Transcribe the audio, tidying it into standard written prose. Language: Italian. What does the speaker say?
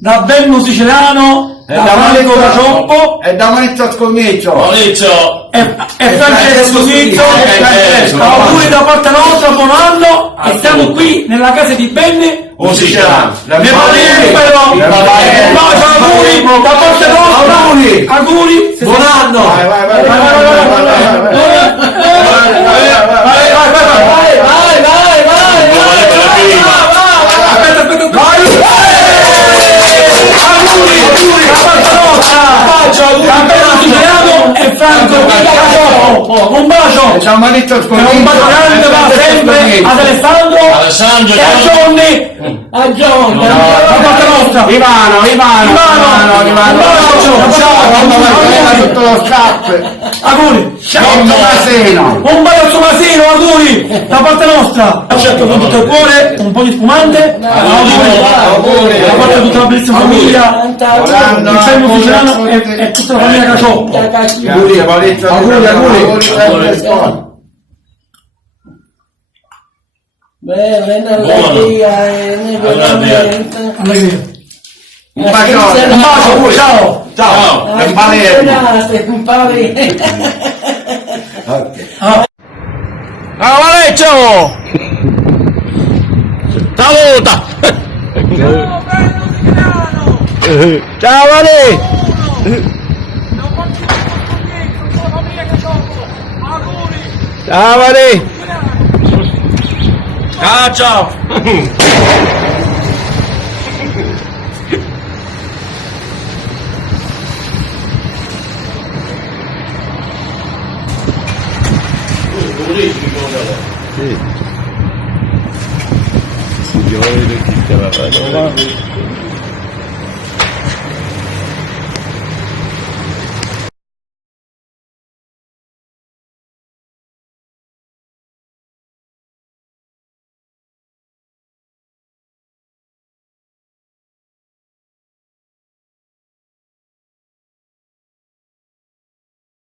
da Benno Siciliano, da Franco Cacioppo e da Maurizio Scomiccio e Francesco Schizzo. Auguri da parte nostra, buon anno, e siamo qui nella casa di Benny Siciliano. ne parliamo, un bacio, auguri da parte nostra, auguri, Buon anno! Vai. e Franco Cacioppo, un bacio, Ciao Maurizio Scomiccio. un bacio grande va sempre ad Alessandro e a Johnny, A John! da parte nostra, Ivano, un bacio, sotto lo scatto. auguri, Masino. un bacio al suo Masino, auguri da parte nostra, certo con tutto il cuore, un po' di spumante, auguri da parte di tutta la bellissima famiglia, il Benno Siciliano e tutta la famiglia Cacioppo. Auguri Maurizio. Auguri. Bene, Un bacio. Un bacio, ciao! Ciao. Per Valerio. Ciao Valerio! Saluta! Ciao Vale! Ciao Vale! Ciao ciao!